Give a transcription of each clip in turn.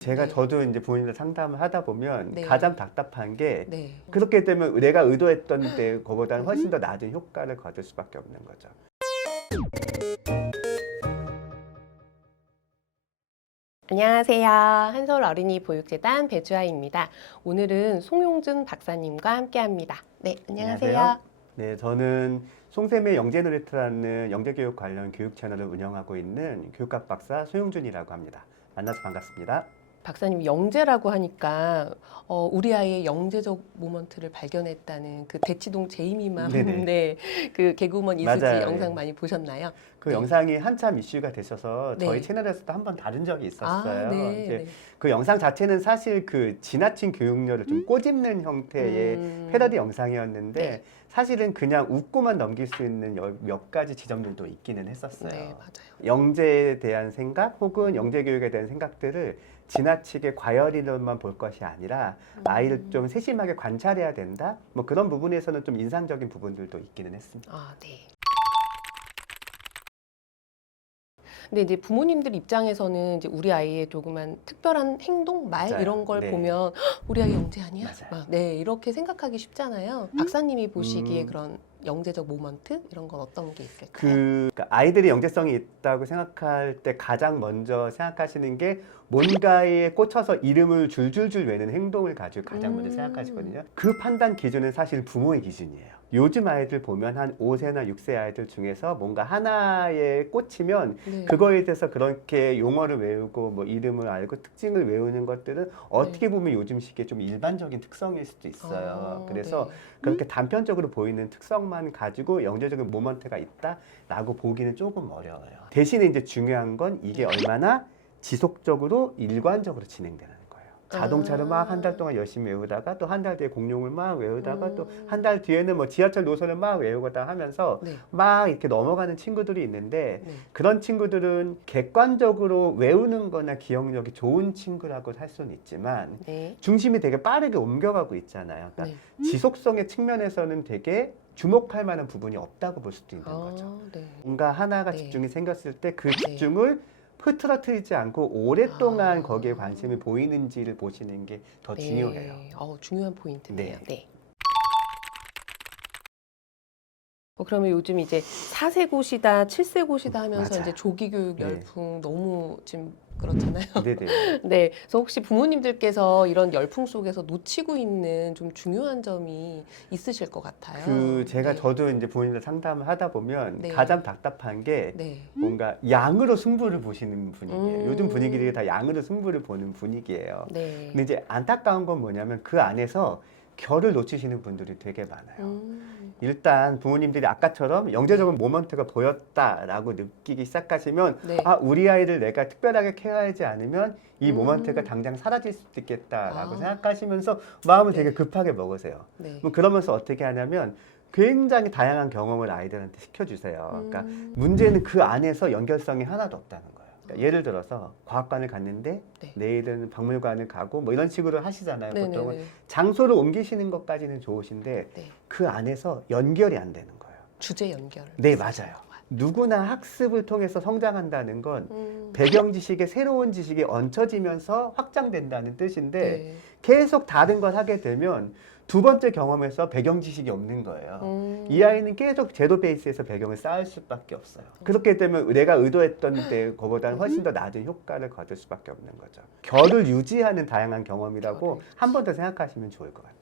제가 저도 이제 부모님들 상담을 하다 보면 네. 가장 답답한 게 네. 그렇게 되면 내가 의도했던 때 그거보다는 훨씬 더 낮은 효과를 거둘 수밖에 없는 거죠. 안녕하세요. 한서울 어린이 보육재단 배주아입니다. 오늘은 송용준 박사님과 함께합니다. 네, 안녕하세요. 네, 저는 송샘의 영재놀이터라는 영재교육 관련 교육 채널을 운영하고 있는 교육학 박사 소용준이라고 합니다. 만나서 반갑습니다. 박사님 영재라고 하니까 우리 아이의 영재적 모먼트를 발견했다는 그 대치동 제이미맘 네네. 네, 그 개그우먼 이수지 맞아요. 영상 많이 보셨나요? 그 네. 영상이 한참 이슈가 되셔서 네. 저희 채널에서도 한번 다룬 적이 있었어요. 네, 이제 네. 그 영상 자체는 사실 그 지나친 교육열을 좀 꼬집는 형태의 패러디 영상이었는데 네. 사실은 그냥 웃고만 넘길 수 있는 몇 가지 지점들도 있기는 했었어요. 네, 맞아요. 영재에 대한 생각 혹은 영재 교육에 대한 생각들을 지나치게 과열이로만 볼 것이 아니라 아이를 좀 세심하게 관찰해야 된다. 뭐 그런 부분에서는 좀 인상적인 부분들도 있기는 했습니다. 아, 네. 근데 이제 부모님들 입장에서는 이제 우리 아이의 조그만 특별한 행동, 말 맞아요. 이런 걸 네. 보면 "헉, 우리 아이 영재 아니야?" 맞아요. 막 네, 이렇게 생각하기 쉽잖아요. 박사님이 보시기에 음. 그런 영재적 모먼트 이런 건 어떤 게 있을까요? 그러니까 아이들이 영재성이 있다고 생각할 때 가장 먼저 생각하시는 게 뭔가에 꽂혀서 이름을 줄줄줄 외는 행동을 가지고 가장 먼저 생각하시거든요. 그 판단 기준은 사실 부모의 기준이에요. 요즘 아이들 보면 한 5세나 6세 아이들 중에서 뭔가 하나에 꽂히면 네. 그거에 대해서 그렇게 용어를 외우고 뭐 이름을 알고 특징을 외우는 것들은 어떻게 보면 요즘 시기에 좀 일반적인 특성일 수도 있어요. 그래서 네. 그렇게 단편적으로 보이는 특성만 가지고 영재적인 모먼트가 있다라고 보기는 조금 어려워요. 대신에 이제 중요한 건 이게 얼마나 지속적으로 일관적으로 진행되는 거예요. 자동차를 막 한 달 동안 열심히 외우다가 또 한 달 뒤에 공룡을 막 외우다가 또 한 달 뒤에는 뭐 지하철 노선을 막 외우다 하면서 네. 막 이렇게 넘어가는 친구들이 있는데 네. 그런 친구들은 객관적으로 외우는 거나 기억력이 좋은 친구라고 할 수는 있지만 네. 중심이 되게 빠르게 옮겨가고 있잖아요. 그러니까 지속성의 측면에서는 되게 주목할 만한 부분이 없다고 볼 수도 있는 거죠. 네. 뭔가 하나가 네. 집중이 생겼을 때 그 네. 집중을 흐트러뜨리지 않고 오랫동안 아. 거기에 관심이 보이는지를 보시는 게 더 네. 중요해요. 중요한 포인트네요. 네. 네. 그러면 요즘 이제 4세 고시다, 7세 고시다 하면서 맞아요. 이제 조기 교육 네. 열풍 너무 지금 그렇잖아요. 네네. 네. 그래서 혹시 부모님들께서 이런 열풍 속에서 놓치고 있는 좀 중요한 점이 있으실 것 같아요. 제가 네. 저도 이제 부모님들 상담을 하다 보면 네. 가장 답답한 게 네. 뭔가 양으로 승부를 보시는 분위기예요. 요즘 음. 분위기들이 다 양으로 승부를 보는 분위기예요. 네. 근데 이제 안타까운 건 뭐냐면 그 안에서 결을 놓치시는 분들이 되게 많아요. 일단 부모님들이 아까처럼 영재적인 모먼트가 보였다라고 느끼기 시작하시면 네. 아, 우리 아이를 내가 특별하게 케어하지 않으면 이 모먼트가 당장 사라질 수도 있겠다라고 아. 생각하시면서 마음을 네. 되게 급하게 먹으세요. 네. 뭐 그러면서 어떻게 하냐면 굉장히 다양한 경험을 아이들한테 시켜주세요. 그러니까 문제는 그 안에서 연결성이 하나도 없다는 거예요. 그러니까 예를 들어서 과학관을 갔는데 네. 내일은 박물관을 가고 뭐 이런 식으로 하시잖아요. 네네네. 보통은 장소를 옮기시는 것까지는 좋으신데 네. 그 안에서 연결이 안 되는 거예요. 주제 연결. 네, 맞아요. 누구나 학습을 통해서 성장한다는 건 배경 지식에 새로운 지식이 얹혀지면서 확장된다는 뜻인데 네. 계속 다른 걸 하게 되면 두 번째 경험에서 배경 지식이 없는 거예요. 이 아이는 계속 제로 베이스에서 배경을 쌓을 수밖에 없어요. 그렇게 되면 내가 의도했던 때 그거보다는 훨씬 더 낮은 효과를 거둘 수밖에 없는 거죠. 결을 유지하는 다양한 경험이라고 한 번 더 생각하시면 좋을 것 같아요.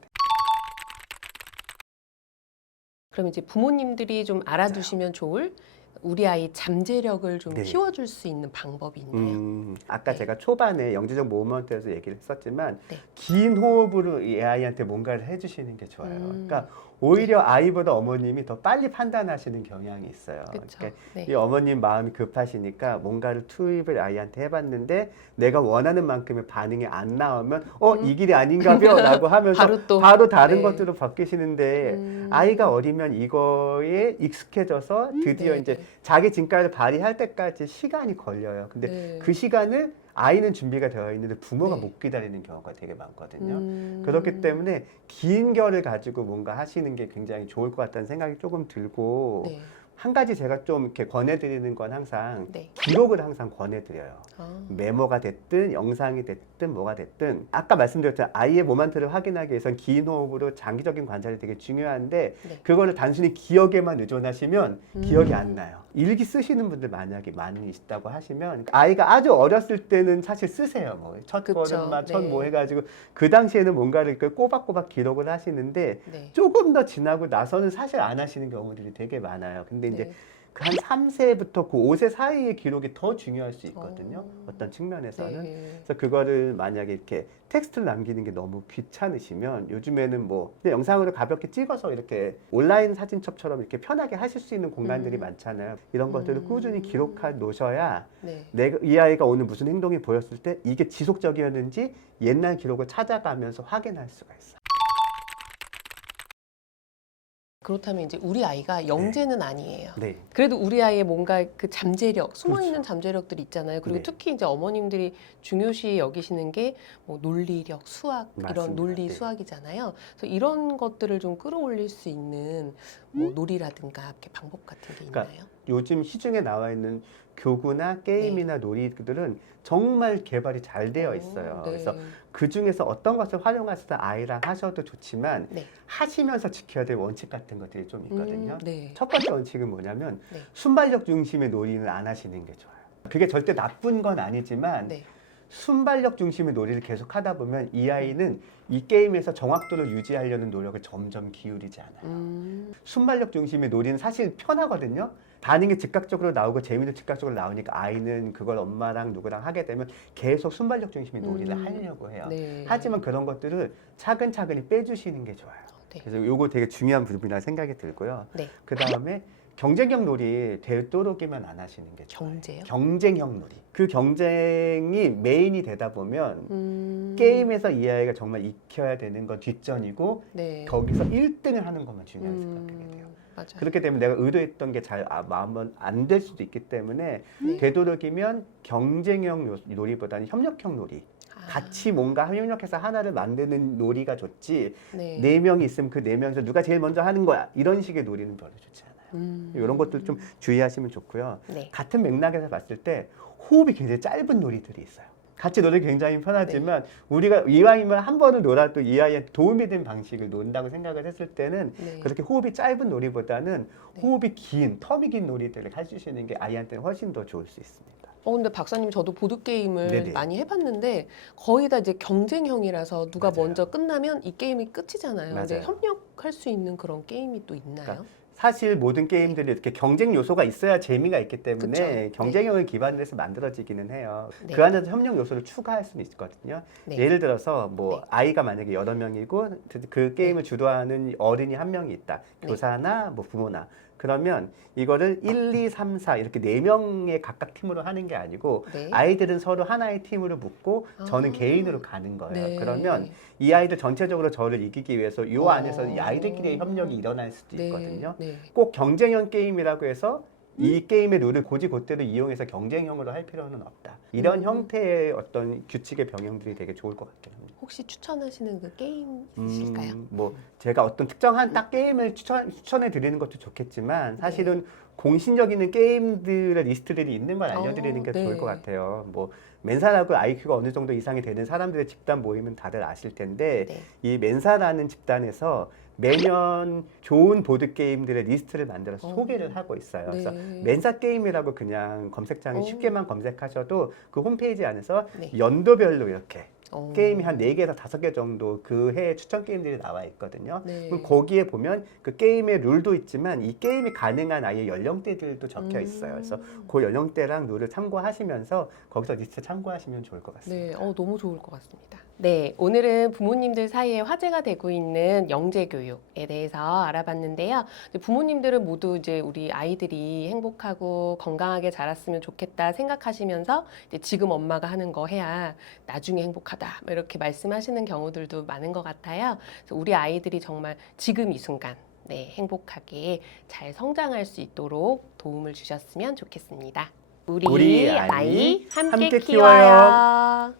그럼 이제 부모님들이 좀 알아두시면 좋을 우리 아이 잠재력을 좀 네. 키워줄 수 있는 방법이 있나요? 아까 네. 제가 초반에 영재적 모먼트에서 얘기를 했었지만 네. 긴 호흡으로 이 아이한테 뭔가를 해주시는 게 좋아요. 그러니까 네. 오히려 아이보다 어머님이 더 빨리 판단하시는 경향이 있어요. 그쵸. 그러니까 네. 이 어머님 마음이 급하시니까 뭔가를 투입을 아이한테 해봤는데 내가 원하는 만큼의 반응이 안 나오면 이 길이 아닌가벼 라고 하면서 바로 다른 네. 것들로 바뀌시는데 아이가 어리면 이거에 익숙해져서 드디어 네. 이제 자기 진가를 발휘할 때까지 시간이 걸려요. 근데 네. 그 시간을 아이는 준비가 되어 있는데 부모가 네. 못 기다리는 경우가 되게 많거든요. 그렇기 때문에 긴 결을 가지고 뭔가 하시는 게 굉장히 좋을 것 같다는 생각이 조금 들고 네. 한 가지 제가 좀 이렇게 권해드리는 건 항상 네. 기록을 항상 권해드려요. 아, 메모가 됐든 영상이 됐든 뭐가 됐든 아까 말씀드렸던 아이의 모먼트를 확인하기 위해선 긴 호흡으로 장기적인 관찰이 되게 중요한데 네. 그거를 단순히 기억에만 의존하시면 기억이 안 음. 나요. 일기 쓰시는 분들 만약에 많이 있다고 하시면 아이가 아주 어렸을 때는 사실 쓰세요. 뭐 첫 그쵸. 걸음마, 첫 뭐 네. 해가지고 그 당시에는 뭔가를 이렇게 꼬박꼬박 기록을 하시는데 네. 조금 더 지나고 나서는 사실 안 하시는 경우들이 되게 많아요. 근데 이제 네. 그 한 3세부터 그 5세 사이의 기록이 더 중요할 수 있거든요. 어떤 측면에서는. 네. 그래서 그거를 만약에 이렇게 텍스트를 남기는 게 너무 귀찮으시면 요즘에는 뭐 그냥 영상으로 가볍게 찍어서 이렇게 온라인 사진첩처럼 이렇게 편하게 하실 수 있는 공간들이 많잖아요. 이런 것들을 꾸준히 기록해 놓으셔야 네. 이 아이가 오늘 무슨 행동이 보였을 때 이게 지속적이었는지 옛날 기록을 찾아가면서 확인할 수가 있어요. 그렇다면 이제 우리 아이가 영재는 아니에요. 네. 그래도 우리 아이의 뭔가 그 잠재력, 숨어있는 그렇죠. 잠재력들이 있잖아요. 그리고 네. 특히 이제 어머님들이 중요시 여기시는 게 뭐 논리력, 수학, 이런 맞습니다. 논리 네. 수학이잖아요. 그래서 이런 것들을 좀 끌어올릴 수 있는 뭐 놀이라든가 이렇게 방법 같은 게 그러니까 있나요? 요즘 시중에 나와 있는 교구나 게임이나 놀이들은 정말 개발이 잘 되어 있어요. 네. 그래서 그 중에서 어떤 것을 활용하셔서 아이랑 하셔도 좋지만 네. 하시면서 지켜야 될 원칙 같은 것들이 좀 있거든요. 네. 첫 번째 원칙은 뭐냐면 네. 순발력 중심의 놀이는 안 하시는 게 좋아요. 그게 절대 나쁜 건 아니지만 네. 순발력 중심의 놀이를 계속 하다 보면 이 아이는 이 게임에서 정확도를 유지하려는 노력을 점점 기울이지 않아요. 순발력 중심의 놀이는 사실 편하거든요. 반응이 즉각적으로 나오고 재미도 즉각적으로 나오니까 아이는 그걸 엄마랑 누구랑 하게 되면 계속 순발력 중심의 놀이를 하려고 해요. 네. 하지만 그런 것들을 차근차근히 빼주시는 게 좋아요. 네. 그래서 요거 되게 중요한 부분이라 생각이 들고요. 네. 그 다음에 경쟁형 놀이 되도록이면 안 하시는 게 좋아요. 경제요? 경쟁형 놀이. 그 경쟁이 메인이 되다 보면 게임에서 이 아이가 정말 익혀야 되는 건 뒷전이고 네. 거기서 1등을 하는 것만 중요하게 생각하게 돼요. 맞아요. 그렇기 때문에 내가 의도했던 게 잘 마음은 안 될 수도 있기 때문에 네. 되도록이면 경쟁형 놀이보다는 협력형 놀이. 아, 같이 뭔가 협력해서 하나를 만드는 놀이가 좋지. 네. 4명이 있으면 그 4명에서 누가 제일 먼저 하는 거야. 이런 식의 놀이는 별로 좋지 않아요. 이런 것들 좀 주의하시면 좋고요. 네. 같은 맥락에서 봤을 때 호흡이 굉장히 짧은 놀이들이 있어요. 같이 놀기 굉장히 편하지만 우리가 이왕이면 한 번은 놀아도 이 아이에 도움이 된 방식을 논다고 생각을 했을 때는 네. 그렇게 호흡이 짧은 놀이보다는 네. 호흡이 긴, 텀이 긴 놀이들을 해주시는 게 아이한테는 훨씬 더 좋을 수 있습니다. 근데 박사님 저도 보드게임을 네네. 많이 해봤는데 거의 다 이제 경쟁형이라서 누가 맞아요. 먼저 끝나면 이 게임이 끝이잖아요. 근데 맞아요. 협력할 수 있는 그런 게임이 또 있나요? 그러니까 사실 모든 게임들이 이렇게 경쟁 요소가 있어야 재미가 있기 때문에 그쵸. 경쟁형을 기반으로 해서 만들어지기는 해요. 네. 그 안에서 협력 요소를 추가할 수는 있거든요. 네. 예를 들어서 뭐 네. 아이가 만약에 8명이고 그 게임을 주도하는 어른이 1명이 있다. 네. 교사나 뭐 부모나. 그러면 이거를 1, 2, 3, 4 이렇게 4명의 각각 팀으로 하는 게 아니고 네. 아이들은 서로 하나의 팀으로 묶고 저는 아. 개인으로 가는 거예요. 네. 그러면 이 아이들 전체적으로 저를 이기기 위해서 요 안에서 이 아이들끼리의 협력이 일어날 수도 네. 있거든요. 네. 꼭 경쟁형 게임이라고 해서 이 게임의 룰을 곧이곧대로 이용해서 경쟁형으로 할 필요는 없다. 이런 형태의 어떤 규칙의 병행들이 되게 좋을 것 같긴 합니다. 혹시 추천하시는 그 게임 있으실까요? 뭐 제가 어떤 특정한 딱 게임을 추천해 드리는 것도 좋겠지만 사실은 공신력 있는 게임들의 리스트들이 있는 걸 알려드리는 게 네. 좋을 것 같아요. 뭐 맨사라고 IQ가 어느 정도 이상이 되는 사람들의 집단 모임은 다들 아실 텐데 네. 이 맨사라는 집단에서 매년 좋은 보드 게임들의 리스트를 만들어서 소개를 하고 있어요. 그래서 네. 맨사 게임이라고 그냥 검색창에 오. 쉽게만 검색하셔도 그 홈페이지 안에서 네. 연도별로 이렇게 어. 게임이 한 4개에서 5개 정도 그 해의 추천 게임들이 나와 있거든요. 네. 그럼 거기에 보면 그 게임의 룰도 있지만 이 게임이 가능한 아이의 연령대들도 적혀 있어요. 그래서 그 연령대랑 룰을 참고하시면서 거기서 리스트 참고하시면 좋을 것 네, 같습니다. 너무 좋을 것 같습니다. 네, 오늘은 부모님들 사이에 화제가 되고 있는 영재 교육에 대해서 알아봤는데요. 부모님들은 모두 이제 우리 아이들이 행복하고 건강하게 자랐으면 좋겠다 생각하시면서 이제 지금 엄마가 하는 거 해야 나중에 행복하다 이렇게 말씀하시는 경우들도 많은 것 같아요. 그래서 우리 아이들이 정말 지금 이 순간 네, 행복하게 잘 성장할 수 있도록 도움을 주셨으면 좋겠습니다. 우리 우리 아이 함께 함께 키워요.